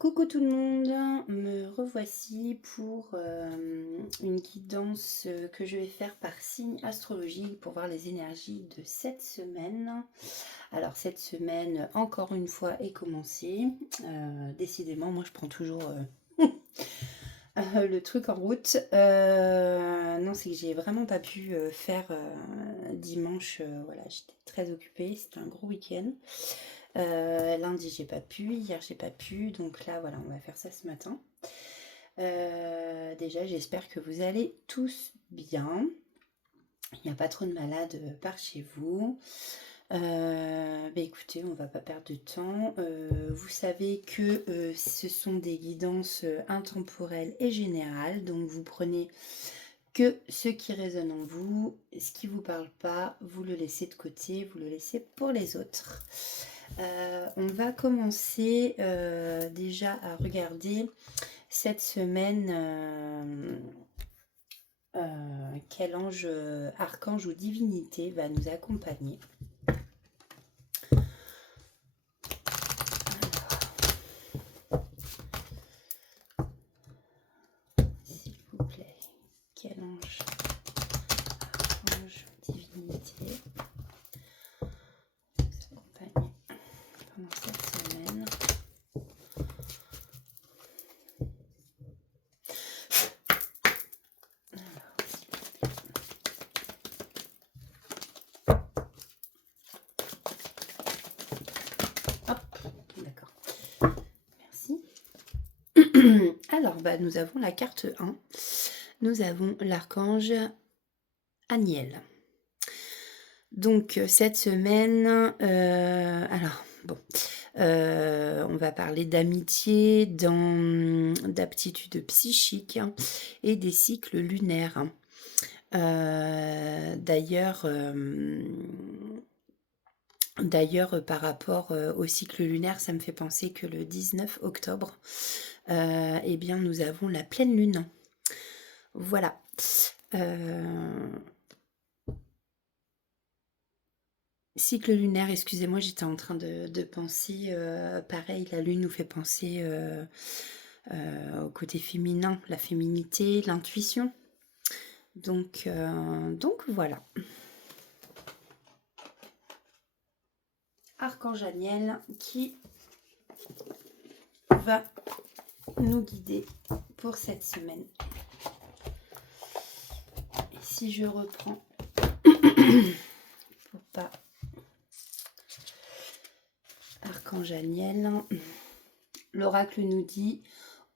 Coucou tout le monde, me revoici pour une guidance que je vais faire par signe astrologique pour voir les énergies de cette semaine. Alors cette semaine, encore une fois, est commencée. Décidément, moi je prends toujours le truc en route. Non, c'est que j'ai vraiment pas pu faire dimanche. Voilà, j'étais très occupée, c'était un gros week-end. Lundi j'ai pas pu, hier j'ai pas pu, donc là voilà, on va faire ça ce matin. Déjà j'espère que vous allez tous bien, il n'y a pas trop de malades par chez vous. Écoutez, on va pas perdre de temps. Vous savez que ce sont des guidances intemporelles et générales, donc vous prenez que ce qui résonne en vous, ce qui vous parle pas, vous le laissez de côté, vous le laissez pour les autres. On va commencer déjà à regarder cette semaine quel ange, archange ou divinité va nous accompagner. Alors, s'il vous plaît, quel ange, archange, divinité nous accompagne pendant cette semaine. Alors, nous avons la carte 1. Nous avons l'archange Aniel. Donc, cette semaine, on va parler d'amitié, d'aptitudes psychiques et des cycles lunaires. D'ailleurs, par rapport au cycle lunaire, ça me fait penser que le 19 octobre, nous avons la pleine lune. Voilà. Cycle lunaire, excusez-moi, j'étais en train de penser, pareil, la lune nous fait penser au côté féminin, la féminité, l'intuition. Donc voilà. Archange Aniel qui va nous guider pour cette semaine. Et si je reprends pour pas Archange Aniel, l'oracle nous dit: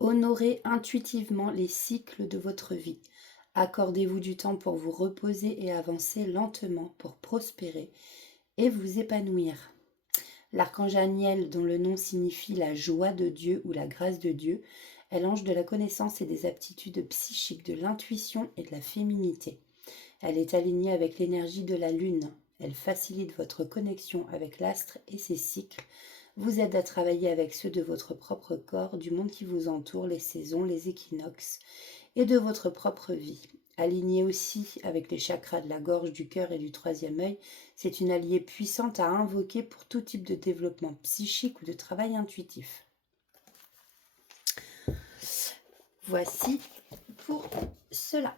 honorez intuitivement les cycles de votre vie. Accordez-vous du temps pour vous reposer et avancer lentement pour prospérer et vous épanouir. L'archange Aniel, dont le nom signifie la joie de Dieu ou la grâce de Dieu, est l'ange de la connaissance et des aptitudes psychiques, de l'intuition et de la féminité. Elle est alignée avec l'énergie de la lune. Elle facilite votre connexion avec l'astre et ses cycles, vous aide à travailler avec ceux de votre propre corps, du monde qui vous entoure, les saisons, les équinoxes, et de votre propre vie. Alignée aussi avec les chakras de la gorge, du cœur et du troisième œil, c'est une alliée puissante à invoquer pour tout type de développement psychique ou de travail intuitif. Voici pour cela.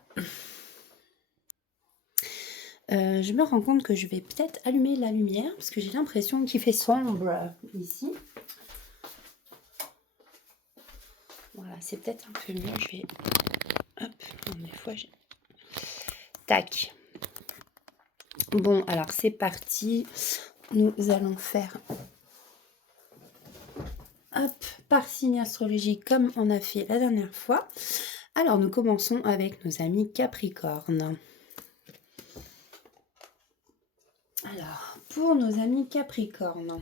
Je me rends compte que je vais peut-être allumer la lumière parce que j'ai l'impression qu'il fait sombre ici. Voilà, c'est peut-être un peu mieux. Je vais... Hop, des fois j'ai... Tac. Bon, alors c'est parti. Nous allons faire... Hop, par signe astrologique comme on a fait la dernière fois. Alors nous commençons avec nos amis Capricorne. Alors, pour nos amis Capricorne,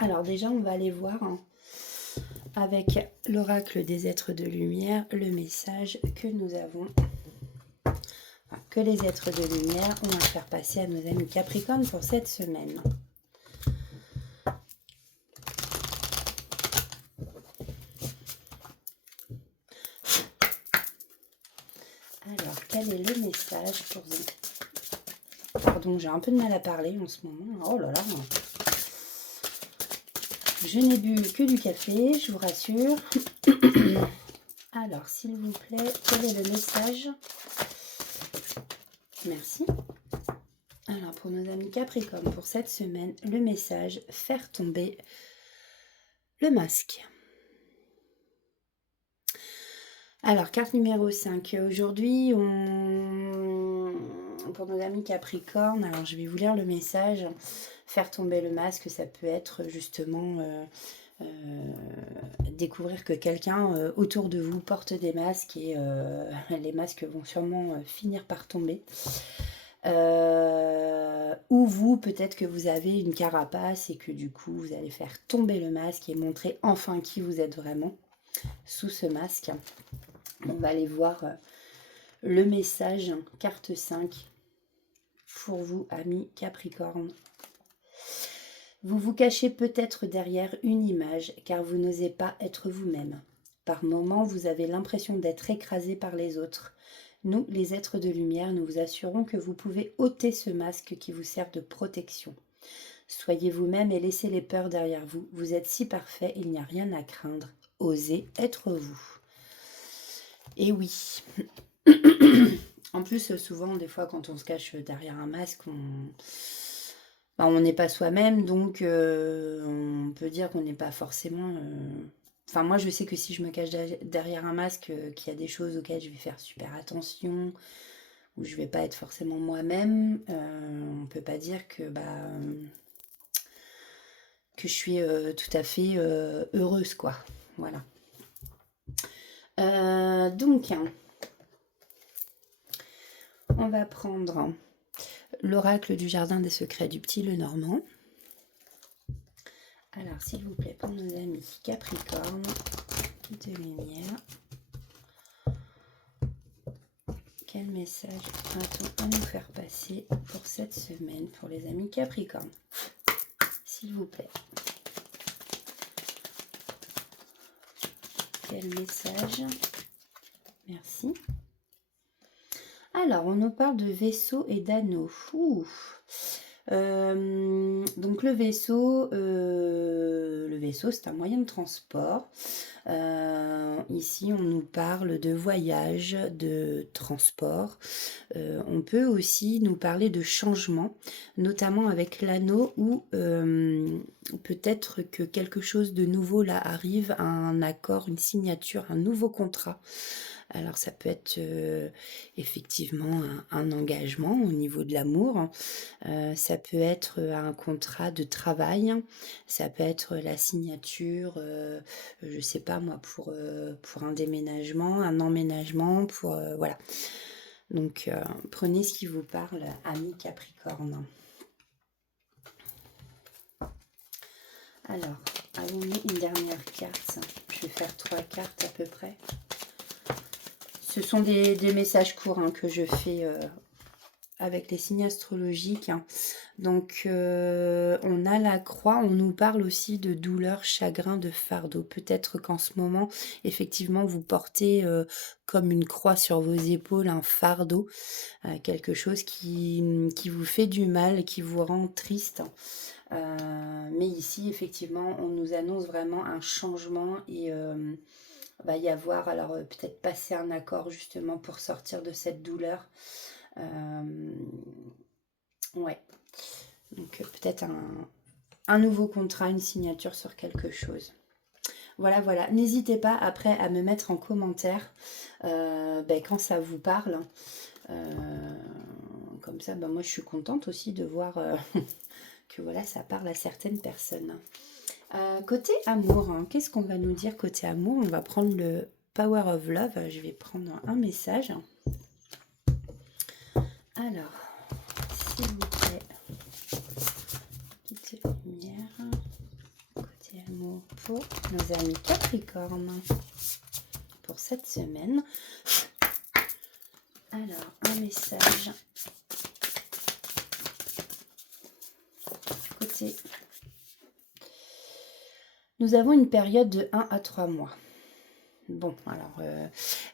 alors déjà on va aller voir avec l'oracle des êtres de lumière le message que nous avons, que les êtres de lumière ont à faire passer à nos amis Capricorne pour cette semaine. Alors, quel est le message pour vous? Pardon, j'ai un peu de mal à parler en ce moment. Oh là là. Je n'ai bu que du café, je vous rassure. Alors, s'il vous plaît, quel est le message? Merci. Alors, pour nos amis Capricorne, pour cette semaine, le message, faire tomber le masque. Alors, carte numéro 5. Aujourd'hui, pour nos amis Capricorne, alors je vais vous lire le message. Faire tomber le masque, ça peut être justement découvrir que quelqu'un autour de vous porte des masques et les masques vont sûrement finir par tomber. Ou vous, peut-être que vous avez une carapace et que du coup, vous allez faire tomber le masque et montrer enfin qui vous êtes vraiment sous ce masque. On va aller voir le message, carte 5, pour vous, amis Capricorne. Vous vous cachez peut-être derrière une image, car vous n'osez pas être vous-même. Par moments, vous avez l'impression d'être écrasé par les autres. Nous, les êtres de lumière, nous vous assurons que vous pouvez ôter ce masque qui vous sert de protection. Soyez vous-même et laissez les peurs derrière vous. Vous êtes si parfait, il n'y a rien à craindre. Osez être vous. Et oui. En plus, souvent, des fois, quand on se cache derrière un masque, on n'est pas soi-même, donc on peut dire qu'on n'est pas forcément... Enfin, moi, je sais que si je me cache derrière un masque, qu'il y a des choses auxquelles je vais faire super attention, ou je vais pas être forcément moi-même, on peut pas dire que je suis tout à fait heureuse, quoi. Voilà. Donc, on va prendre l'oracle du jardin des secrets du petit Lenormand. Alors, s'il vous plaît, pour nos amis Capricorne, de lumière, quel message a-t-on à nous faire passer pour cette semaine pour les amis Capricorne? S'il vous plaît. Quel message? Merci. Alors, on nous parle de vaisseau et d'anneau. Donc le vaisseau c'est un moyen de transport. Ici on nous parle de voyage, de transport. On peut aussi nous parler de changement, notamment avec l'anneau où peut-être que quelque chose de nouveau là arrive, un accord, une signature, un nouveau contrat. Alors ça peut être effectivement un engagement au niveau de l'amour, ça peut être un contrat de travail, ça peut être la signature, je sais pas moi, pour un déménagement, un emménagement, voilà. Donc prenez ce qui vous parle, amis Capricorne. Alors, avons-nous une dernière carte? Je vais faire 3 cartes à peu près. Ce sont des messages courts que je fais avec les signes astrologiques. Donc, on a la croix, on nous parle aussi de douleur, chagrin, de fardeau. Peut-être qu'en ce moment, effectivement, vous portez comme une croix sur vos épaules, un fardeau, quelque chose qui vous fait du mal, qui vous rend triste. Mais ici, effectivement, on nous annonce vraiment un changement et va y avoir, alors peut-être passer un accord justement pour sortir de cette douleur. Ouais. Donc peut-être un nouveau contrat, une signature sur quelque chose. Voilà, voilà. N'hésitez pas après à me mettre en commentaire quand ça vous parle. Comme ça, moi je suis contente aussi de voir que voilà, ça parle à certaines personnes. Côté amour, qu'est-ce qu'on va nous dire côté amour? On va prendre le Power of Love. Je vais prendre un message. Alors, s'il vous plaît, petite lumière. Côté amour pour nos amis Capricorne pour cette semaine. Alors, un message. Côté. Nous avons une période de 1 à 3 mois. Bon, alors,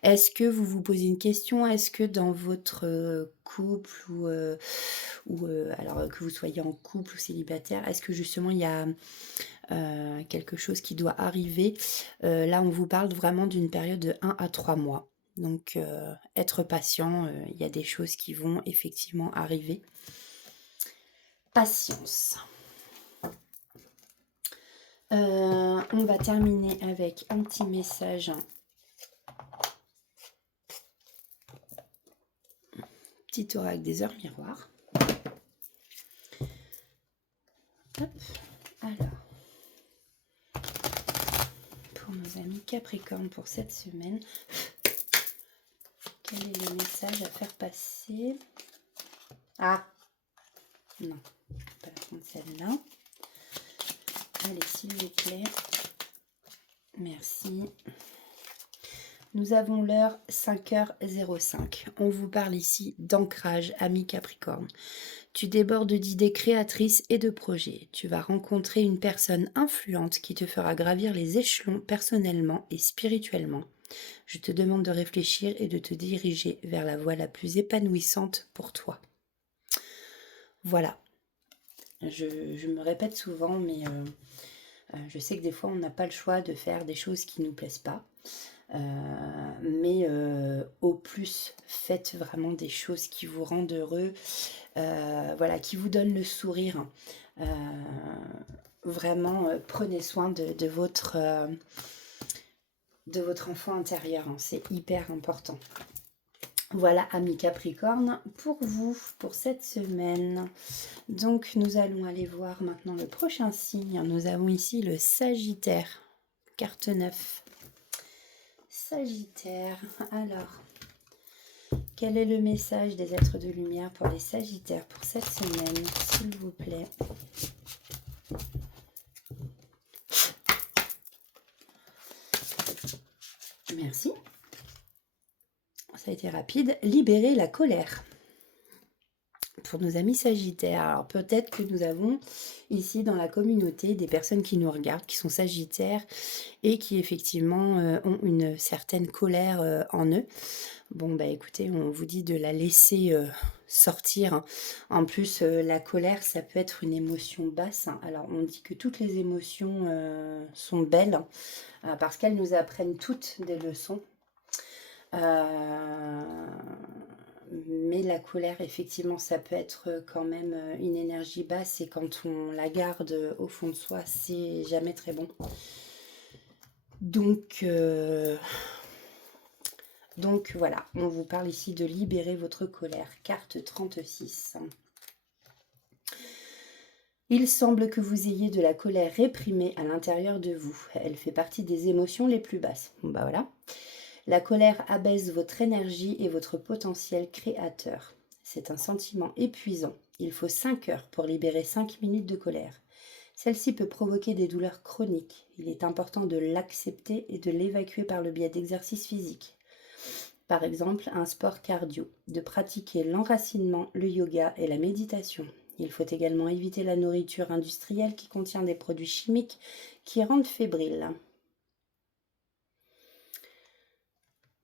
est-ce que vous vous posez une question? Est-ce que dans votre couple ou alors que vous soyez en couple ou célibataire, est-ce que justement il y a quelque chose qui doit arriver. Là, on vous parle vraiment d'une période de 1 à 3 mois. Donc, être patient, il y a des choses qui vont effectivement arriver. Patience. On va terminer avec un petit message. Petit oracle des heures miroirs. Hop. Alors, pour nos amis Capricorne pour cette semaine, quel est le message à faire passer? Ah, non, pas la prendre celle-là. Allez, s'il vous plaît. Merci. Nous avons l'heure 5h05. On vous parle ici d'ancrage, ami Capricorne. Tu débordes d'idées créatrices et de projets. Tu vas rencontrer une personne influente qui te fera gravir les échelons personnellement et spirituellement. Je te demande de réfléchir et de te diriger vers la voie la plus épanouissante pour toi. Voilà. Je me répète souvent, mais je sais que des fois on n'a pas le choix de faire des choses qui ne nous plaisent pas. Mais au plus, faites vraiment des choses qui vous rendent heureux, voilà, qui vous donnent le sourire. Vraiment, prenez soin de votre enfant intérieur, hein, c'est hyper important. Voilà, amis Capricorne, pour vous, pour cette semaine. Donc, nous allons aller voir maintenant le prochain signe. Nous avons ici le Sagittaire, carte 9. Sagittaire, alors, quel est le message des êtres de lumière pour les Sagittaires pour cette semaine, s'il vous plaît? Merci. Ça a été rapide. Libérer la colère. Pour nos amis Sagittaires, alors peut-être que nous avons ici dans la communauté des personnes qui nous regardent, qui sont Sagittaires et qui effectivement ont une certaine colère en eux. Bon, bah écoutez, on vous dit de la laisser sortir. En plus, la colère, ça peut être une émotion basse. Alors, on dit que toutes les émotions sont belles parce qu'elles nous apprennent toutes des leçons. Mais la colère, effectivement, ça peut être quand même une énergie basse et quand on la garde au fond de soi, c'est jamais très bon. Donc voilà, on vous parle ici de libérer votre colère. Carte 36. Il semble que vous ayez de la colère réprimée à l'intérieur de vous. Elle fait partie des émotions les plus basses. Bon, bah voilà. La colère abaisse votre énergie et votre potentiel créateur. C'est un sentiment épuisant. Il faut 5 heures pour libérer 5 minutes de colère. Celle-ci peut provoquer des douleurs chroniques. Il est important de l'accepter et de l'évacuer par le biais d'exercices physiques. Par exemple, un sport cardio, de pratiquer l'enracinement, le yoga et la méditation. Il faut également éviter la nourriture industrielle qui contient des produits chimiques qui rendent fébrile.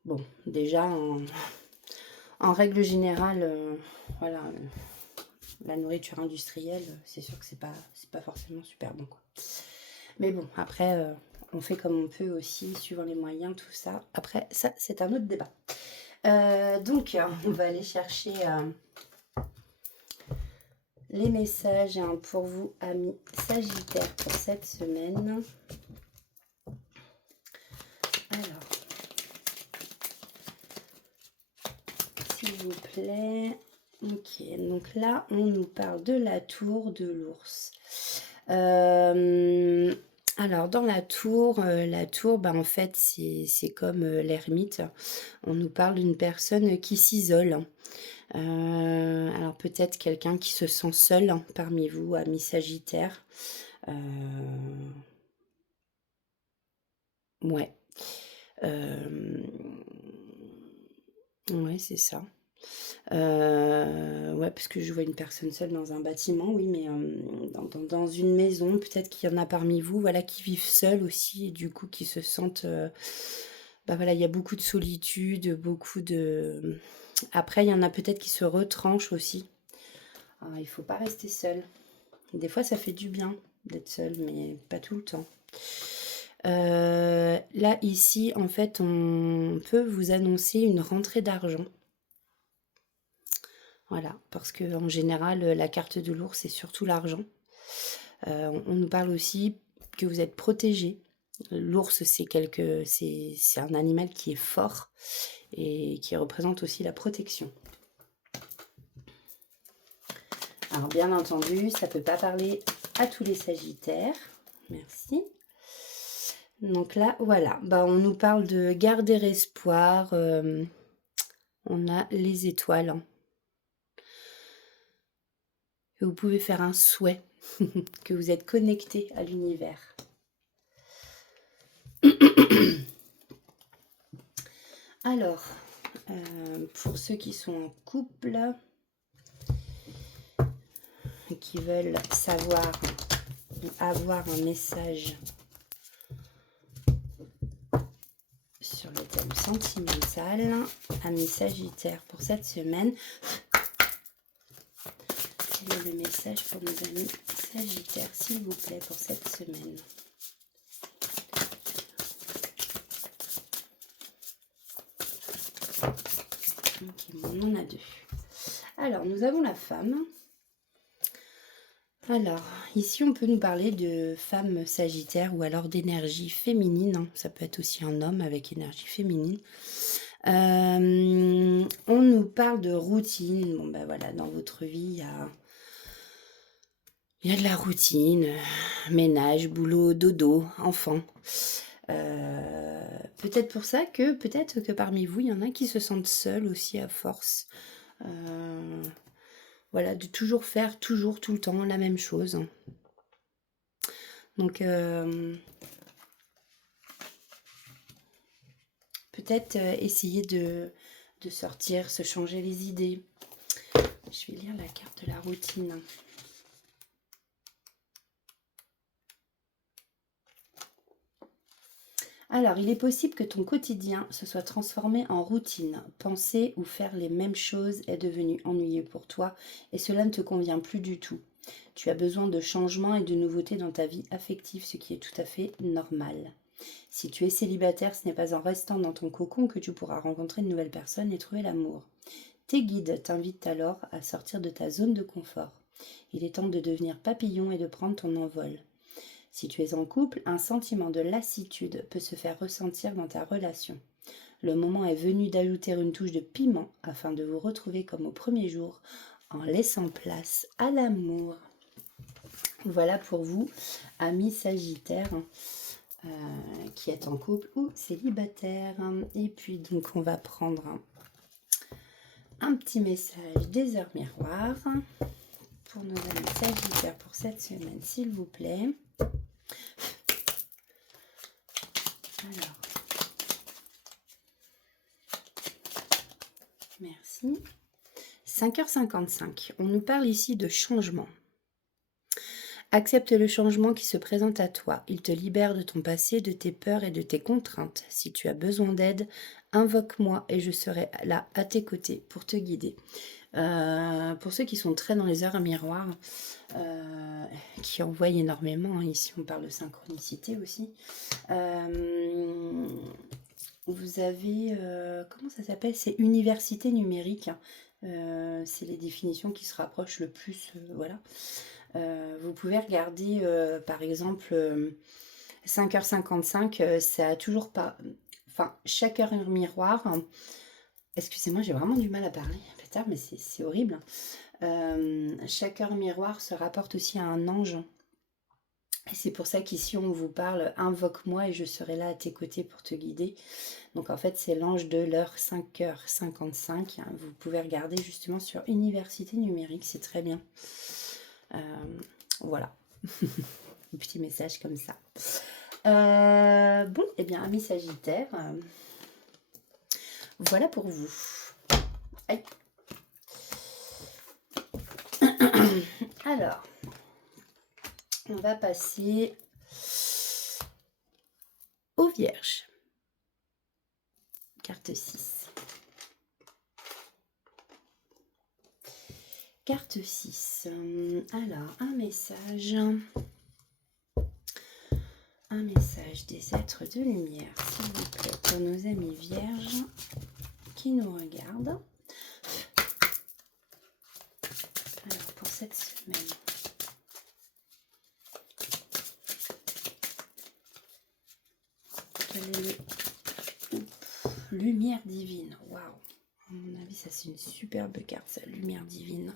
Bon, déjà, en règle générale, voilà, la nourriture industrielle, c'est sûr que c'est pas forcément super bon, quoi. Mais bon, après, on fait comme on peut aussi, suivant les moyens, tout ça. Après, ça, c'est un autre débat. Donc, on va aller chercher les messages pour vous, amis Sagittaires, pour cette semaine. Alors, s'il vous plaît. Ok, donc là, on nous parle de la tour de l'ours. Alors, dans la tour, bah, en fait, c'est comme l'ermite. On nous parle d'une personne qui s'isole. Alors, peut-être quelqu'un qui se sent seul parmi vous, amis Sagittaire. Ouais. Ouais, c'est ça. Ouais, parce que je vois une personne seule dans un bâtiment, oui, mais dans une maison, peut-être qu'il y en a parmi vous, voilà, qui vivent seuls aussi et du coup qui se sentent, bah voilà, il y a beaucoup de solitude, beaucoup de. Après, il y en a peut-être qui se retranchent aussi. Alors, il faut pas rester seul. Des fois, ça fait du bien d'être seul, mais pas tout le temps. Là, ici, en fait, on peut vous annoncer une rentrée d'argent. Voilà, parce que en général, la carte de l'ours, c'est surtout l'argent. On nous parle aussi que vous êtes protégé. L'ours, c'est un animal qui est fort et qui représente aussi la protection. Alors, bien entendu, ça ne peut pas parler à tous les sagittaires. Merci. Donc là, voilà, on nous parle de garder espoir. On a les étoiles. Vous pouvez faire un souhait, que vous êtes connecté à l'univers. Alors, pour ceux qui sont en couple, qui veulent savoir ou avoir un message sur le thème sentimental, amis sagittaires pour cette semaine. Quel est le message pour nos amis sagittaires, s'il vous plaît, pour cette semaine? Ok, on en a deux. Alors, nous avons la femme. Alors, ici, on peut nous parler de femme sagittaire ou alors d'énergie féminine. Ça peut être aussi un homme avec énergie féminine. On nous parle de routine. Bon, voilà, dans votre vie, il y a de la routine. Ménage, boulot, dodo, enfant. Peut-être pour ça que, peut-être que parmi vous, il y en a qui se sentent seuls aussi à force. Voilà, de toujours faire, toujours, tout le temps, la même chose. Donc, peut-être essayer de sortir, se changer les idées. Je vais lire la carte de la routine. Alors, il est possible que ton quotidien se soit transformé en routine. Penser ou faire les mêmes choses est devenu ennuyeux pour toi et cela ne te convient plus du tout. Tu as besoin de changement et de nouveautés dans ta vie affective, ce qui est tout à fait normal. Si tu es célibataire, ce n'est pas en restant dans ton cocon que tu pourras rencontrer de nouvelles personnes et trouver l'amour. Tes guides t'invitent alors à sortir de ta zone de confort. Il est temps de devenir papillon et de prendre ton envol. Si tu es en couple, un sentiment de lassitude peut se faire ressentir dans ta relation. Le moment est venu d'ajouter une touche de piment afin de vous retrouver comme au premier jour, en laissant place à l'amour. Voilà pour vous, amis sagittaires, qui êtes en couple ou célibataire. Et puis donc on va prendre un petit message des heures miroirs pour nos amis sagittaires pour cette semaine, s'il vous plaît. Alors, merci. 5h55, on nous parle ici de changement. Accepte le changement qui se présente à toi. Il te libère de ton passé, de tes peurs et de tes contraintes. Si tu as besoin d'aide, invoque-moi et je serai là à tes côtés pour te guider. Pour ceux qui sont très dans les heures à miroir, qui envoient énormément, ici on parle de synchronicité aussi, vous avez, comment ça s'appelle? C'est université numérique, c'est les définitions qui se rapprochent le plus, voilà. Vous pouvez regarder, par exemple, 5h55, ça a toujours pas... Enfin, chaque heure miroir... Excusez-moi, j'ai vraiment du mal à parler, peut-être, mais c'est horrible. Chaque heure miroir se rapporte aussi à un ange. Et c'est pour ça qu'ici, on vous parle « Invoque-moi et je serai là à tes côtés pour te guider ». Donc, en fait, c'est l'ange de l'heure 5h55. Vous pouvez regarder justement sur Université numérique, c'est très bien. Voilà. Un petit message comme ça. Bon, eh bien, amis sagittaires, voilà pour vous. Aïe. Alors, on va passer aux Vierges. Carte 6. Carte 6. Alors, un message un message des êtres de lumière, s'il vous plaît, pour nos amis vierges qui nous regardent. Alors, pour cette semaine, quel est le... Lumière divine, waouh! À mon avis, ça c'est une superbe carte, ça, lumière divine.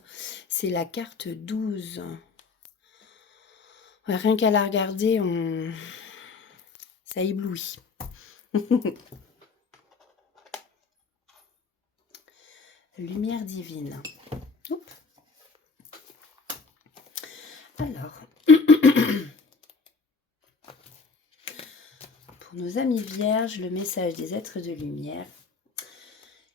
C'est la carte 12. Ouais, rien qu'à la regarder, ça éblouit. Lumière divine. Oups. Alors, pour nos amis vierges, le message des êtres de lumière.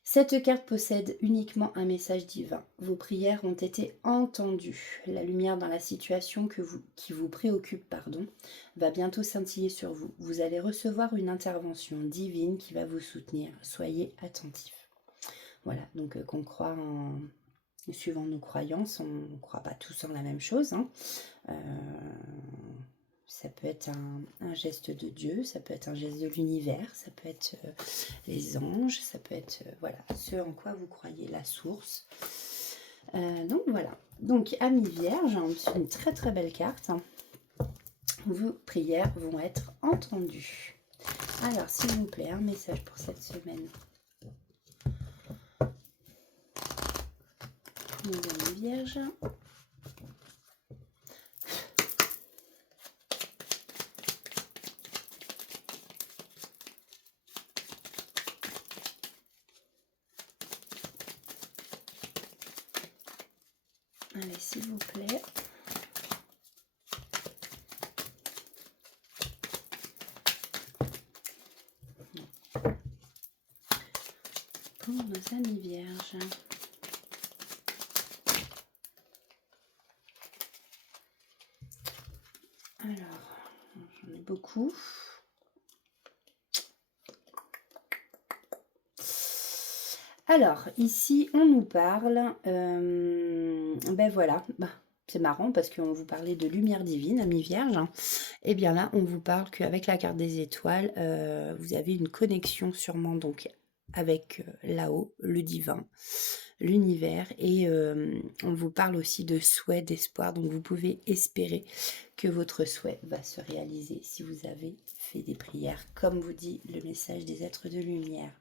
Cette carte possède uniquement un message divin. Vos prières ont été entendues. La lumière dans la situation qui vous préoccupe, va bientôt scintiller sur vous. Vous allez recevoir une intervention divine qui va vous soutenir. Soyez attentifs. Voilà, donc qu'on croit en... Suivant nos croyances, on ne croit pas tous en la même chose. Ça peut être un geste de Dieu, ça peut être un geste de l'univers, ça peut être les anges, ça peut être voilà, ce en quoi vous croyez, la source. Donc voilà. Donc amis vierges, c'est une très très belle carte. Vos prières vont être entendues. Alors s'il vous plaît, un message pour cette semaine. Nos amis vierges. Allez, s'il vous plaît. Pour nos amis vierges. Alors, j'en ai beaucoup. Alors, ici, on nous parle, ben voilà, c'est marrant parce qu'on vous parlait de lumière divine, amis vierges. Et bien là, on vous parle qu'avec la carte des étoiles, vous avez une connexion sûrement donc avec là-haut, le divin, l'univers. Et on vous parle aussi de souhait, d'espoir. Donc vous pouvez espérer que votre souhait va se réaliser si vous avez fait des prières, comme vous dit le message des êtres de lumière.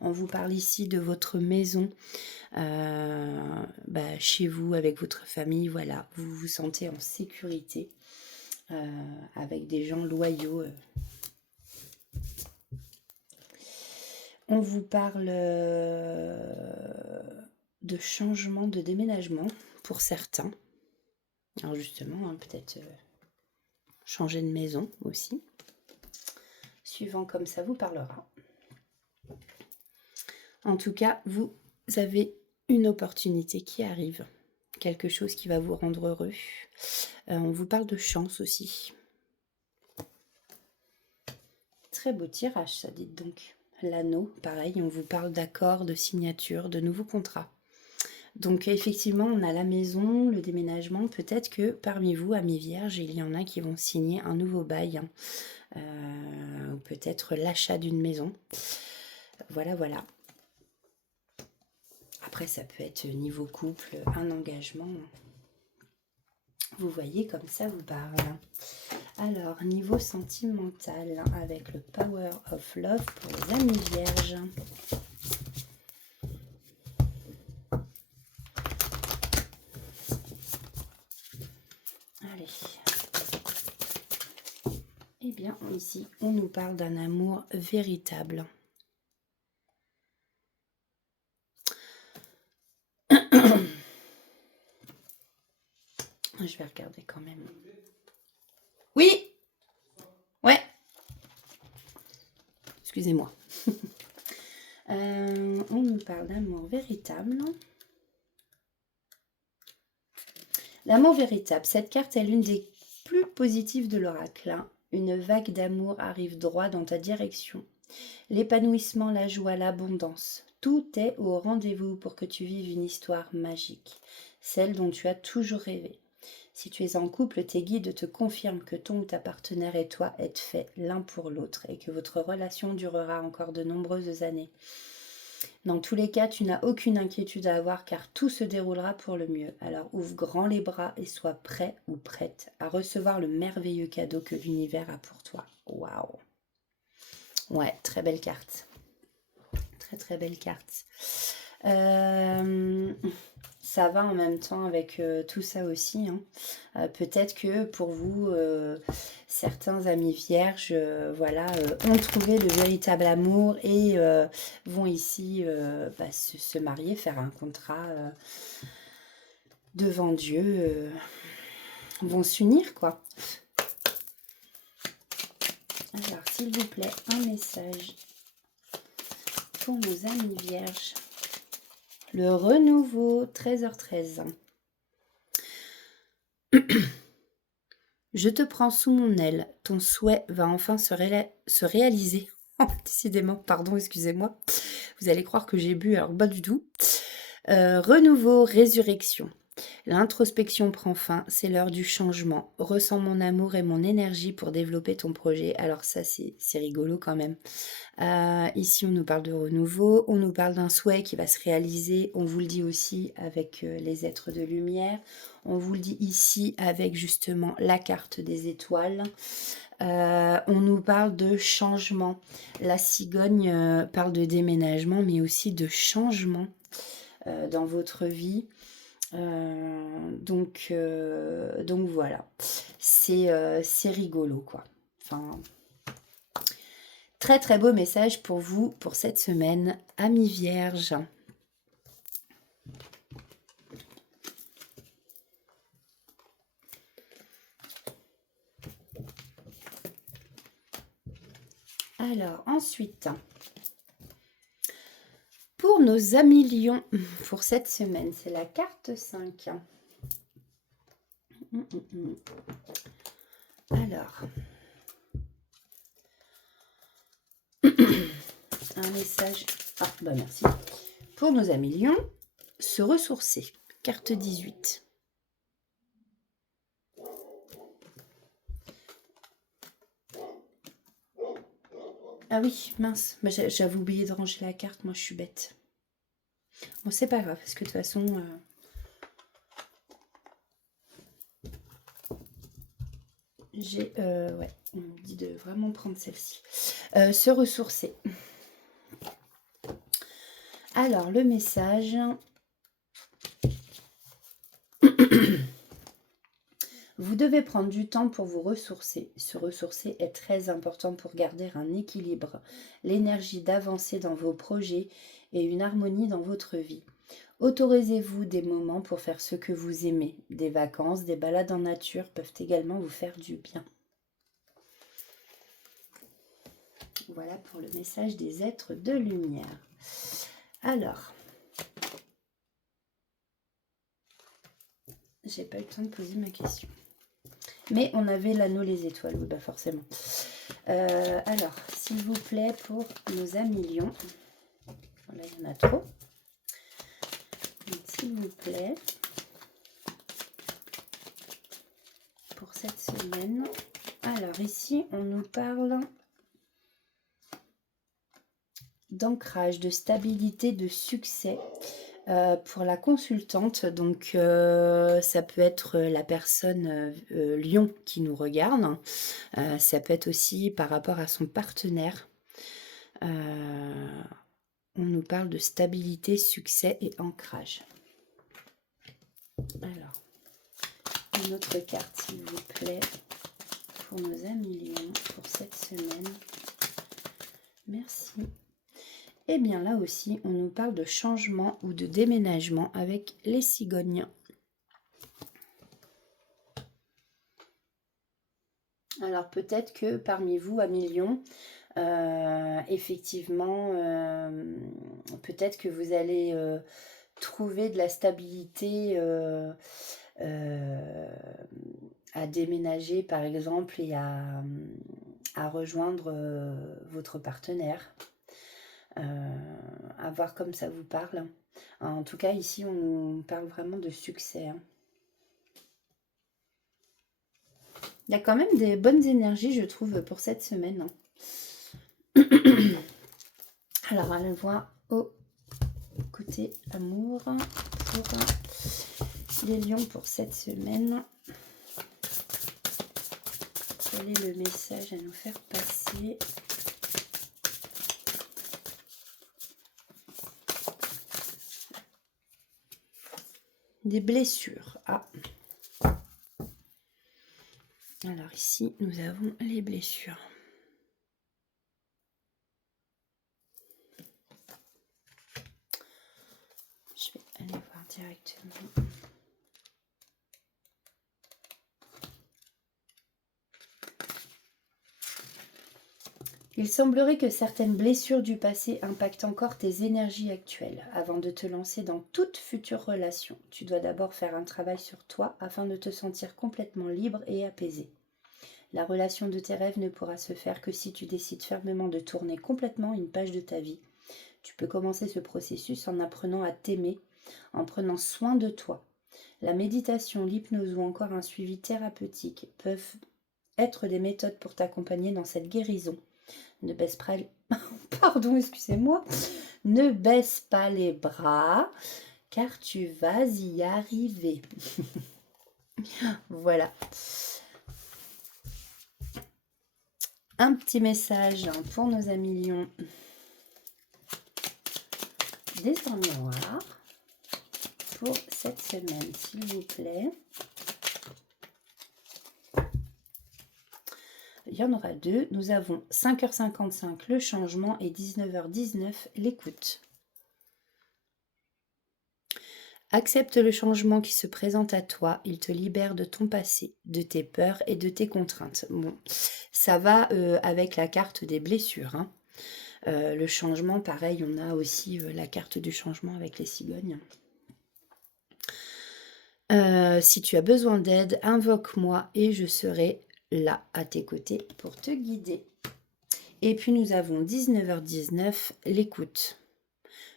On vous parle ici de votre maison, chez vous, avec votre famille, voilà, vous vous sentez en sécurité, avec des gens loyaux. On vous parle de changement, de déménagement pour certains. Alors justement, peut-être changer de maison aussi, suivant comme ça vous parlera. En tout cas, vous avez une opportunité qui arrive, quelque chose qui va vous rendre heureux. On vous parle de chance aussi. Très beau tirage, ça, dites donc. L'anneau, pareil, on vous parle d'accords, de signatures, de nouveaux contrats. Donc effectivement, on a la maison, le déménagement. Peut-être que parmi vous, amis vierges, il y en a qui vont signer un nouveau bail. Ou peut-être l'achat d'une maison. Voilà, voilà. Après, ça peut être niveau couple, un engagement. Vous voyez, comme ça vous parle. Alors, niveau sentimental, avec le Power of Love pour les amis vierges. Allez. Eh bien, ici, on nous parle d'un amour véritable. Je vais regarder quand même. Oui. Ouais. Excusez-moi. On nous parle d'amour véritable. L'amour véritable. Cette carte est l'une des plus positives de l'oracle. Une vague d'amour arrive droit dans ta direction. L'épanouissement, la joie, l'abondance. Tout est au rendez-vous pour que tu vives une histoire magique. Celle dont tu as toujours rêvé. Si tu es en couple, tes guides te confirment que ton ou ta partenaire et toi êtes faits l'un pour l'autre et que votre relation durera encore de nombreuses années. Dans tous les cas, tu n'as aucune inquiétude à avoir car tout se déroulera pour le mieux. Alors ouvre grand les bras et sois prêt ou prête à recevoir le merveilleux cadeau que l'univers a pour toi. Waouh! Ouais, très belle carte. Très très belle carte. Ça va en même temps avec tout ça aussi. Hein. Peut-être que pour vous, certains amis vierges voilà, ont trouvé le véritable amour et vont ici se marier, faire un contrat devant Dieu, vont s'unir quoi. Alors s'il vous plaît, un message pour nos amis vierges. Le renouveau, 13h13. Je te prends sous mon aile. Ton souhait va enfin se réaliser. Oh, décidément, pardon, excusez-moi. Vous allez croire que j'ai bu, alors pas du tout. Renouveau, résurrection. L'introspection prend fin, c'est l'heure du changement. Ressens mon amour et mon énergie pour développer ton projet. Alors ça, c'est rigolo quand même. Ici, on nous parle de renouveau, on nous parle d'un souhait qui va se réaliser. On vous le dit aussi avec les êtres de lumière. On vous le dit ici avec justement la carte des étoiles. On nous parle de changement. La cigogne parle de déménagement, mais aussi de changement dans votre vie. Donc voilà, c'est rigolo quoi. Enfin, très très beau message pour vous pour cette semaine, amis vierges. Alors ensuite, pour nos amis lions, pour cette semaine, c'est la carte 5. Alors, un message. Ah, bah merci. Pour nos amis lions, se ressourcer. Carte 18. Ah oui, mince. Bah, j'avais oublié de ranger la carte. Moi, je suis bête. Bon, c'est pas grave, parce que de toute façon... ouais, on me dit de vraiment prendre celle-ci. Se ressourcer. Alors, le message... Vous devez prendre du temps pour vous ressourcer. Se ressourcer est très important pour garder un équilibre, l'énergie d'avancer dans vos projets et une harmonie dans votre vie. Autorisez-vous des moments pour faire ce que vous aimez. Des vacances, des balades en nature peuvent également vous faire du bien. Voilà pour le message des êtres de lumière. Alors, j'ai pas eu le temps de poser ma question. Mais on avait l'anneau les étoiles, oui, bah forcément. Alors, s'il vous plaît, pour nos amis lions. Voilà, il y en a trop. S'il vous plaît, pour cette semaine. Alors, ici, on nous parle d'ancrage, de stabilité, de succès. Pour la consultante, donc ça peut être la personne lion qui nous regarde, ça peut être aussi par rapport à son partenaire. On nous parle de stabilité, succès et ancrage. Alors, une autre carte s'il vous plaît pour nos amis lions pour cette semaine. Merci. Et bien là aussi, on nous parle de changement ou de déménagement avec les cigognes. Alors peut-être que parmi vous, amis lions, effectivement, peut-être que vous allez trouver de la stabilité à déménager par exemple et à rejoindre votre partenaire. À voir comme ça vous parle. En tout cas, ici, on nous parle vraiment de succès. Il y a quand même des bonnes énergies, je trouve, pour cette semaine. Hein. Alors, allons voir au côté amour pour les lions pour cette semaine. Quel est le message à nous faire passer? Des blessures. Ah. Alors ici, nous avons les blessures. Je vais aller voir directement. Il semblerait que certaines blessures du passé impactent encore tes énergies actuelles. Avant de te lancer dans toute future relation, tu dois d'abord faire un travail sur toi afin de te sentir complètement libre et apaisé. La relation de tes rêves ne pourra se faire que si tu décides fermement de tourner complètement une page de ta vie. Tu peux commencer ce processus en apprenant à t'aimer, en prenant soin de toi. La méditation, l'hypnose ou encore un suivi thérapeutique peuvent être des méthodes pour t'accompagner dans cette guérison. Ne baisse pas Pardon, excusez-moi. Ne baisse pas les bras, car tu vas y arriver. Voilà. Un petit message pour nos amis lions. Des miroirs pour cette semaine, s'il vous plaît. Il y en aura deux. Nous avons 5h55 le changement et 19h19 l'écoute. Accepte le changement qui se présente à toi. Il te libère de ton passé, de tes peurs et de tes contraintes. Bon, ça va avec la carte des blessures. Hein. Le changement, pareil, on a aussi la carte du changement avec les cigognes. Si tu as besoin d'aide, invoque-moi et je serai là à tes côtés pour te guider. Et puis nous avons 19h19, l'écoute.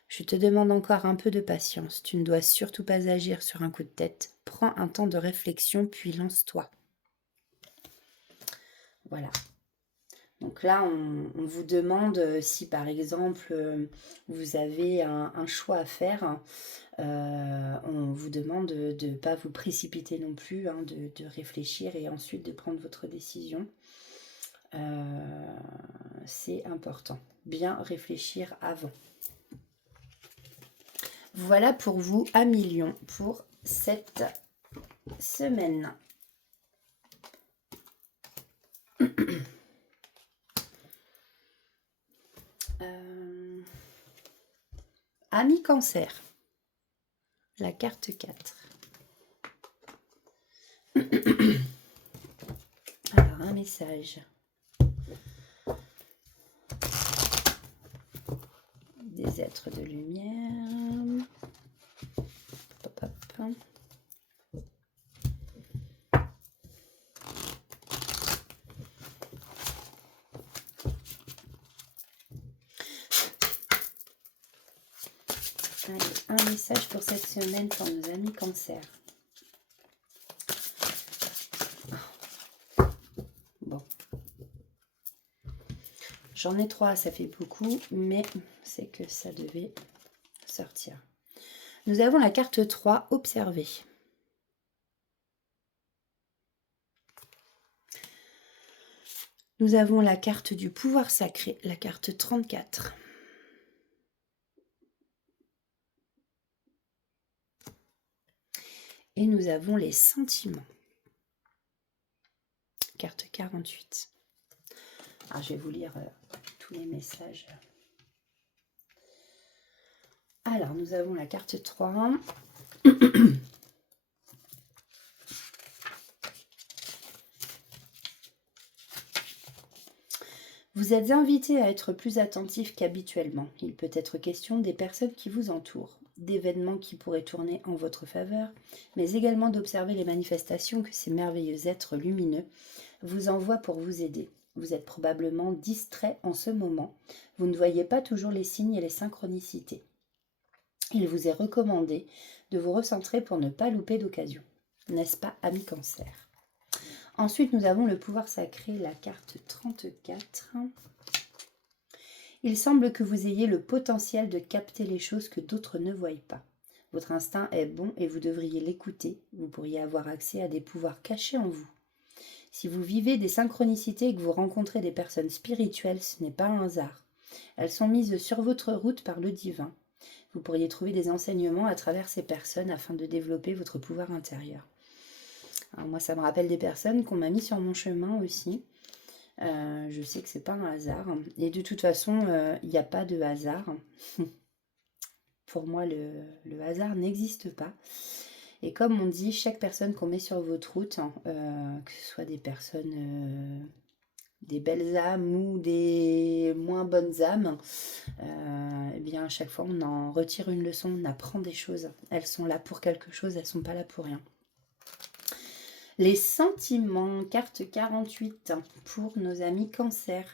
Je te demande encore un peu de patience. Tu ne dois surtout pas agir sur un coup de tête. Prends un temps de réflexion puis lance-toi. Voilà. Donc là, on vous demande si par exemple vous avez un choix à faire. On vous demande de ne pas vous précipiter non plus, hein, de réfléchir et ensuite de prendre votre décision. C'est important. Bien réfléchir avant. Voilà pour vous, amis lions, pour cette semaine. Amis cancer, la carte 4. Alors, un message. Des êtres de lumière. Hop, hop. Allez, un message pour cette semaine pour nos amis cancer. Bon. J'en ai 3, ça fait beaucoup, mais c'est que ça devait sortir. Nous avons la carte 3, observer. Nous avons la carte du pouvoir sacré, la carte 34. Et nous avons les sentiments. Carte 48. Alors, je vais vous lire tous les messages. Alors, nous avons la carte 3. Vous êtes invité à être plus attentif qu'habituellement. Il peut être question des personnes qui vous entourent, d'événements qui pourraient tourner en votre faveur, mais également d'observer les manifestations que ces merveilleux êtres lumineux vous envoient pour vous aider. Vous êtes probablement distrait en ce moment. Vous ne voyez pas toujours les signes et les synchronicités. Il vous est recommandé de vous recentrer pour ne pas louper d'occasion. N'est-ce pas, ami cancer ? Ensuite, nous avons le pouvoir sacré, la carte 34. Il semble que vous ayez le potentiel de capter les choses que d'autres ne voient pas. Votre instinct est bon et vous devriez l'écouter. Vous pourriez avoir accès à des pouvoirs cachés en vous. Si vous vivez des synchronicités et que vous rencontrez des personnes spirituelles, ce n'est pas un hasard. Elles sont mises sur votre route par le divin. Vous pourriez trouver des enseignements à travers ces personnes afin de développer votre pouvoir intérieur. Alors moi, ça me rappelle des personnes qu'on m'a mis sur mon chemin aussi. Je sais que c'est pas un hasard. Et de toute façon, il n'y a pas de hasard. Pour moi, le hasard n'existe pas. Et comme on dit, chaque personne qu'on met sur votre route, que ce soit des personnes, des belles âmes ou des moins bonnes âmes, eh bien à chaque fois on en retire une leçon, on apprend des choses. Elles sont là pour quelque chose, elles ne sont pas là pour rien. Les sentiments, carte 48 pour nos amis Cancer.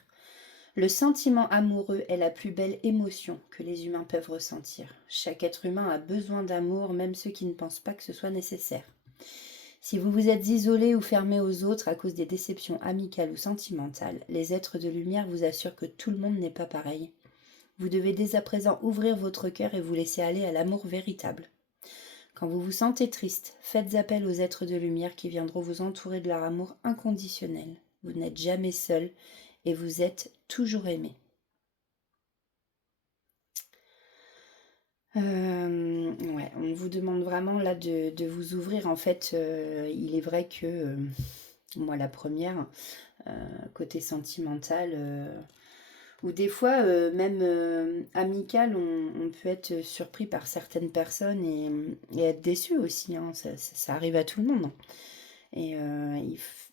Le sentiment amoureux est la plus belle émotion que les humains peuvent ressentir. Chaque être humain a besoin d'amour, même ceux qui ne pensent pas que ce soit nécessaire. Si vous vous êtes isolé ou fermé aux autres à cause des déceptions amicales ou sentimentales, les êtres de lumière vous assurent que tout le monde n'est pas pareil. Vous devez dès à présent ouvrir votre cœur et vous laisser aller à l'amour véritable. Quand vous vous sentez triste, faites appel aux êtres de lumière qui viendront vous entourer de leur amour inconditionnel. Vous n'êtes jamais seul et vous êtes toujours aimé. Ouais, on vous demande vraiment là de vous ouvrir. En fait, il est vrai que moi, la première, côté sentimental, ou des fois, même amical, on peut être surpris par certaines personnes et être déçu aussi. Hein. Ça arrive à tout le monde. Et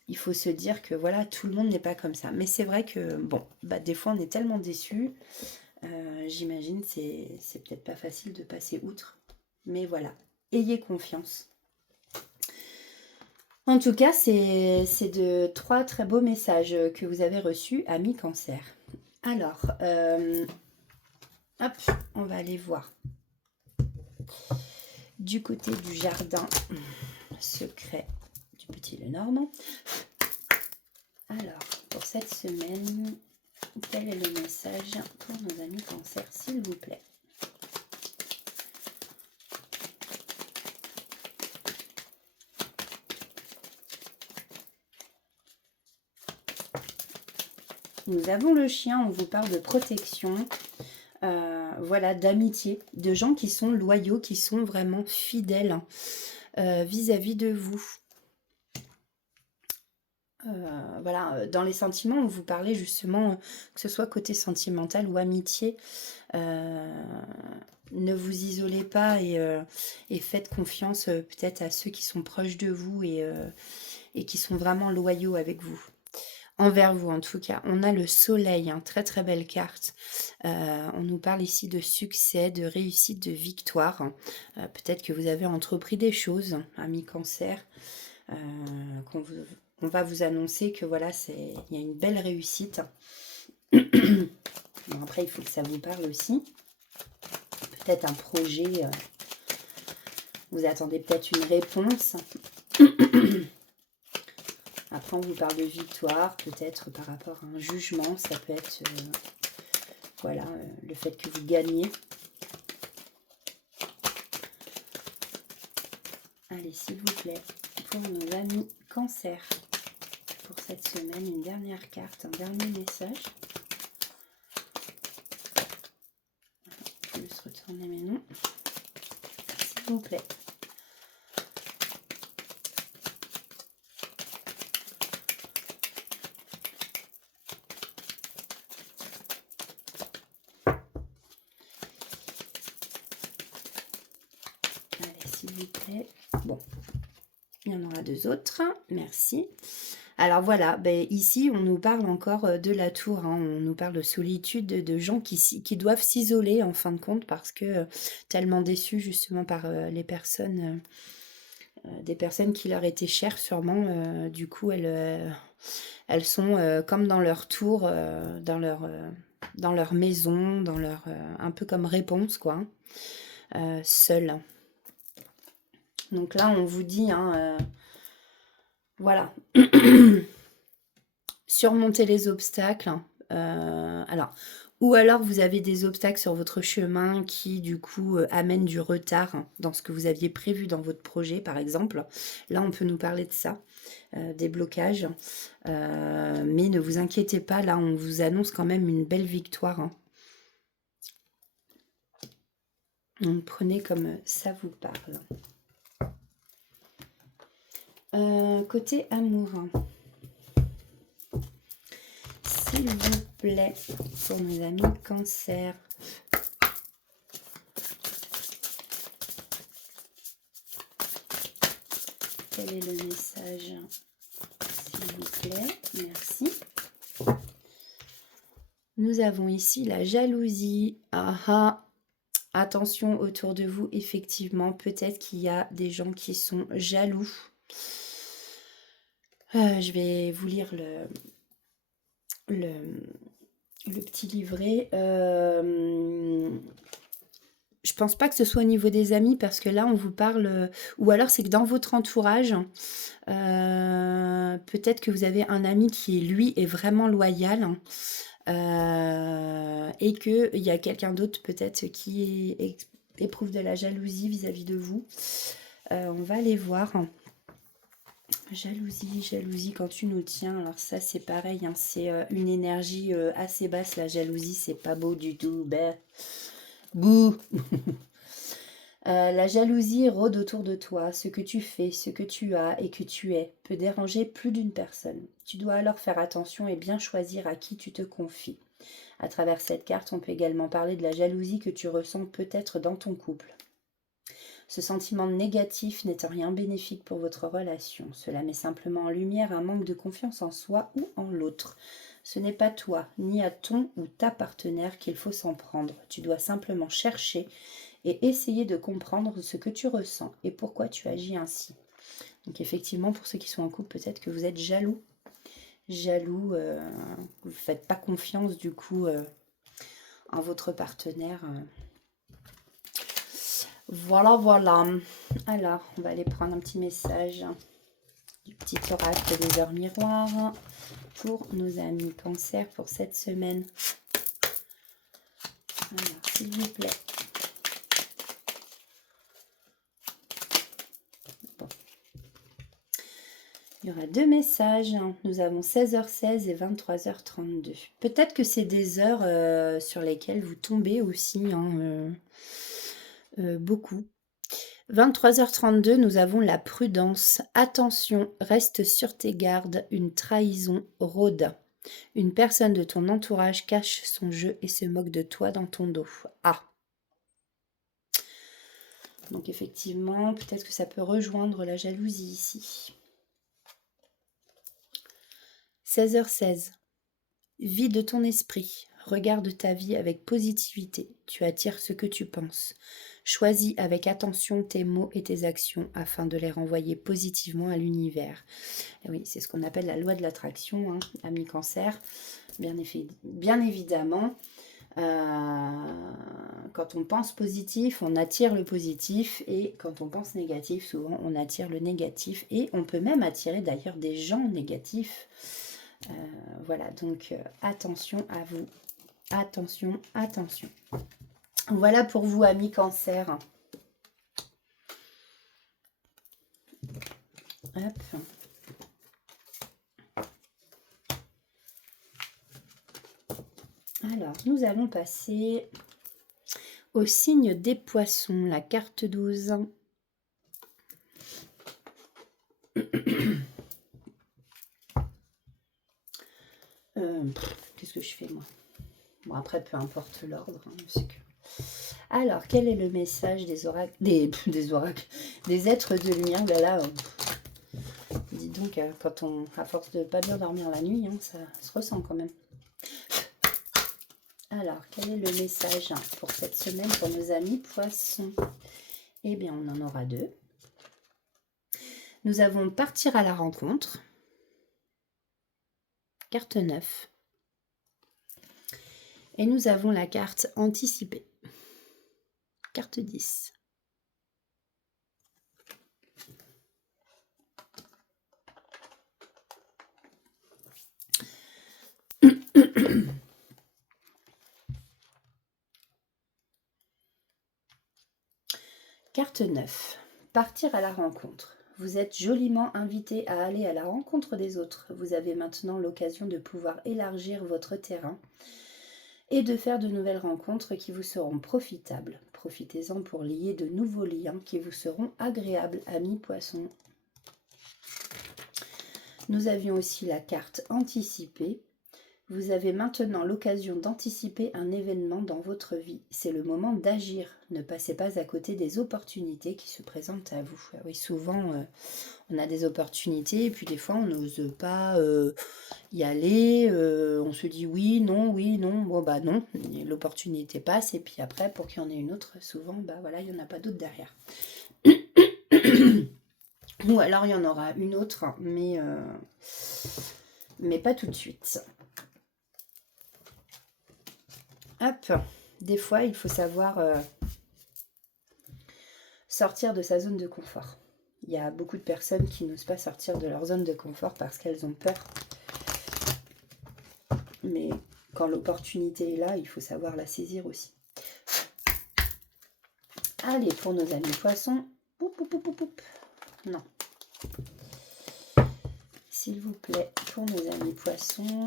il faut se dire que voilà, tout le monde n'est pas comme ça. Mais c'est vrai que, bon, bah, des fois, on est tellement déçu. J'imagine c'est peut-être pas facile de passer outre. Mais voilà, ayez confiance. En tout cas, c'est de 3 très beaux messages que vous avez reçus, amis Cancer. Alors, hop, on va aller voir du côté du jardin secret du Petit Lenormand. Alors, pour cette semaine, quel est le message pour nos amis Cancer, s'il vous plaît? Nous avons le chien, on vous parle de protection, voilà, d'amitié, de gens qui sont loyaux, qui sont vraiment fidèles vis-à-vis de vous. Voilà, dans les sentiments, on vous parlait justement, que ce soit côté sentimental ou amitié, ne vous isolez pas et faites confiance peut-être à ceux qui sont proches de vous et qui sont vraiment loyaux avec vous. Envers vous en tout cas. On a le soleil, hein, très très belle carte. On nous parle ici de succès, de réussite, de victoire. Peut-être que vous avez entrepris des choses, amis Cancer, on va vous annoncer que voilà, il y a une belle réussite. Bon, après, il faut que ça vous parle aussi. Peut-être un projet, vous attendez peut-être une réponse. Après, on vous parle de victoire, peut-être par rapport à un jugement. Ça peut être voilà, le fait que vous gagnez. Allez, s'il vous plaît, pour nos amis Cancer, pour cette semaine, une dernière carte, un dernier message. Je vais juste retourner mes noms. S'il vous plaît. S'il vous plaît. Bon, il y en aura 2 autres. Merci. Alors voilà, ben ici, on nous parle encore de la tour. Hein. On nous parle de solitude, de gens qui doivent s'isoler en fin de compte parce que tellement déçus justement par les personnes, des personnes qui leur étaient chères sûrement. Du coup, elles sont comme dans leur tour, dans leur maison, dans leur un peu comme réponse, quoi. Seules. Donc là, on vous dit, hein, Voilà. Surmonter les obstacles. Alors, ou alors vous avez des obstacles sur votre chemin qui du coup amènent du retard dans ce que vous aviez prévu dans votre projet par exemple. Là on peut nous parler de ça, des blocages. Mais ne vous inquiétez pas, là on vous annonce quand même une belle victoire, hein. Donc prenez comme ça vous parle. Côté amour, s'il vous plaît, pour mes amis cancer. Quel est le message, s'il vous plaît? Merci. Nous avons ici la jalousie. Ah ah. Attention autour de vous, effectivement, peut-être qu'il y a des gens qui sont jaloux. Je vais vous lire le petit livret. Je pense pas que ce soit au niveau des amis parce que là on vous parle, ou alors c'est que dans votre entourage, peut-être que vous avez un ami qui lui est vraiment loyal, et qu'il y a quelqu'un d'autre peut-être qui éprouve de la jalousie vis-à-vis de vous. On va aller voir. Jalousie, quand tu nous tiens, alors ça c'est pareil, hein, c'est une énergie assez basse, la jalousie, c'est pas beau du tout. Ben, bouh. La jalousie rôde autour de toi. Ce que tu fais, ce que tu as et que tu es peut déranger plus d'une personne. Tu dois alors faire attention et bien choisir à qui tu te confies. À travers cette carte, on peut également parler de la jalousie que tu ressens peut-être dans ton couple. Ce sentiment négatif n'est en rien bénéfique pour votre relation. Cela met simplement en lumière un manque de confiance en soi ou en l'autre. Ce n'est pas toi, ni à ton ou ta partenaire qu'il faut s'en prendre. Tu dois simplement chercher et essayer de comprendre ce que tu ressens et pourquoi tu agis ainsi. Donc effectivement, pour ceux qui sont en couple, peut-être que vous êtes jaloux. Jaloux, vous ne faites pas confiance du coup en votre partenaire. Voilà, voilà. Alors, on va aller prendre un petit message du petit oracle des heures miroirs pour nos amis cancer pour cette semaine. Alors, s'il vous plaît. Bon. Il y aura deux messages. Nous avons 16h16 et 23h32. Peut-être que c'est des heures sur lesquelles vous tombez aussi, beaucoup. 23h32, nous avons la prudence. Attention, reste sur tes gardes, une trahison rôde. Une personne de ton entourage cache son jeu et se moque de toi dans ton dos. Ah. Donc effectivement, peut-être que ça peut rejoindre la jalousie ici. 16h16. Vide ton esprit. Regarde ta vie avec positivité. Tu attires ce que tu penses. Choisis avec attention tes mots et tes actions afin de les renvoyer positivement à l'univers. Et oui, c'est ce qu'on appelle la loi de l'attraction, hein, ami cancer. Bien évidemment, quand on pense positif, on attire le positif. Et quand on pense négatif, souvent on attire le négatif. Et on peut même attirer d'ailleurs des gens négatifs. Voilà, donc attention à vous. Attention, attention. Voilà pour vous, amis cancer. Hop. Alors, nous allons passer au signe des poissons, la carte 12. Qu'est-ce que je fais, moi? Bon, après, peu importe l'ordre. Hein, alors, quel est le message des oracles, des oracles, des êtres de lumière? Là, là, dis donc, quand on, à force de pas bien dormir la nuit, hein, ça se ressent quand même. Alors, quel est le message pour cette semaine pour nos amis poissons? Eh bien, on en aura deux. Nous avons partir à la rencontre. Carte 9. Et nous avons la carte anticipée. Carte 10. Carte 9. Partir à la rencontre. Vous êtes joliment invité à aller à la rencontre des autres. Vous avez maintenant l'occasion de pouvoir élargir votre terrain et de faire de nouvelles rencontres qui vous seront profitables. Profitez-en pour lier de nouveaux liens qui vous seront agréables, amis poissons. Nous avions aussi la carte anticipée. Vous avez maintenant l'occasion d'anticiper un événement dans votre vie. C'est le moment d'agir. Ne passez pas à côté des opportunités qui se présentent à vous. Ah oui, souvent, on a des opportunités et puis des fois, on n'ose pas y aller. On se dit oui, non. Bon, bah non, l'opportunité passe et puis après, pour qu'il y en ait une autre, souvent, bah voilà, il n'y en a pas d'autre derrière. Ou alors, il y en aura une autre, mais pas tout de suite. Hop, des fois, il faut savoir sortir de sa zone de confort. Il y a beaucoup de personnes qui n'osent pas sortir de leur zone de confort parce qu'elles ont peur. Mais quand l'opportunité est là, il faut savoir la saisir aussi. Allez, pour nos amis poissons. Non. S'il vous plaît, pour nos amis poissons.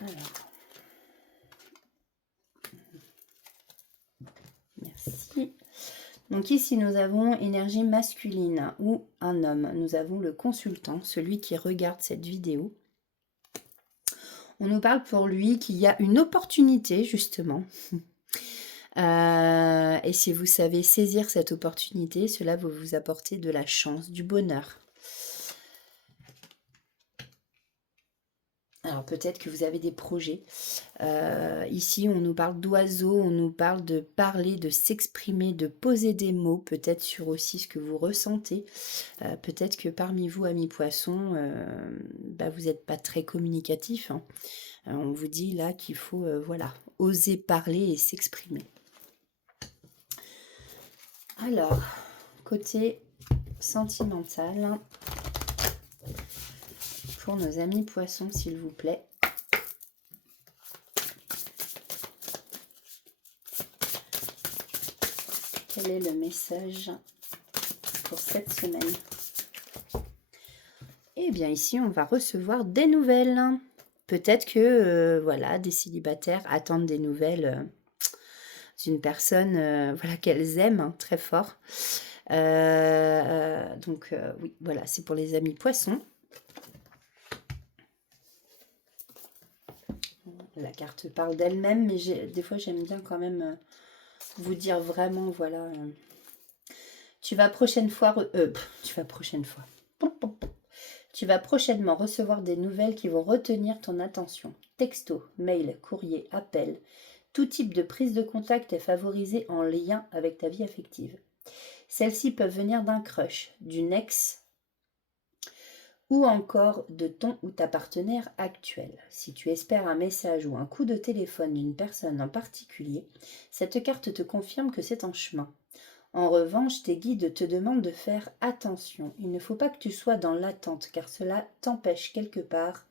Alors. Merci. Donc ici, nous avons énergie masculine ou un homme. Nous avons le consultant, celui qui regarde cette vidéo. On nous parle pour lui qu'il y a une opportunité, justement. Et si vous savez saisir cette opportunité, cela va vous apporter de la chance, du bonheur. Alors peut-être que vous avez des projets. Ici, on nous parle d'oiseaux, on nous parle de parler, de s'exprimer, de poser des mots, peut-être sur aussi ce que vous ressentez. Peut-être que parmi vous, amis poissons, vous n'êtes pas très communicatif. Hein. On vous dit là qu'il faut voilà, oser parler et s'exprimer. Alors, côté sentimental, pour nos amis poissons, s'il vous plaît. Quel est le message pour cette semaine? Eh bien, ici, on va recevoir des nouvelles. Peut-être que voilà, des célibataires attendent des nouvelles d'une personne voilà, qu'elles aiment hein, très fort. Donc, oui, voilà, c'est pour les amis poissons. La carte parle d'elle-même, mais des fois, j'aime bien quand même vous dire vraiment, voilà, tu vas prochainement recevoir des nouvelles qui vont retenir ton attention. Texto, mail, courrier, appel. Tout type de prise de contact est favorisé en lien avec ta vie affective. Celles-ci peuvent venir d'un crush, d'une ex ou encore de ton ou ta partenaire actuel. Si tu espères un message ou un coup de téléphone d'une personne en particulier, cette carte te confirme que c'est en chemin. En revanche, tes guides te demandent de faire attention. Il ne faut pas que tu sois dans l'attente, car cela t'empêche quelque part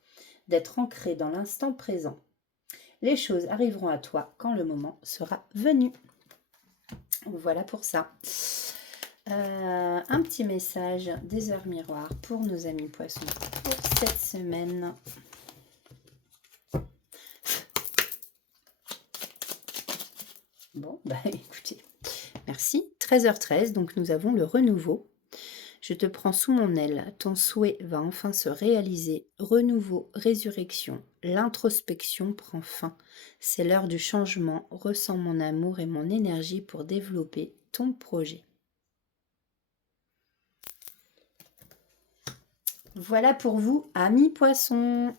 d'être ancré dans l'instant présent. Les choses arriveront à toi quand le moment sera venu. Voilà pour ça. Un petit message des heures miroirs pour nos amis poissons pour cette semaine. Bon, écoutez, merci. 13h13, donc nous avons le renouveau. Je te prends sous mon aile, ton souhait va enfin se réaliser. Renouveau, résurrection, l'introspection prend fin. C'est l'heure du changement, ressens mon amour et mon énergie pour développer ton projet. Voilà pour vous, amis poissons.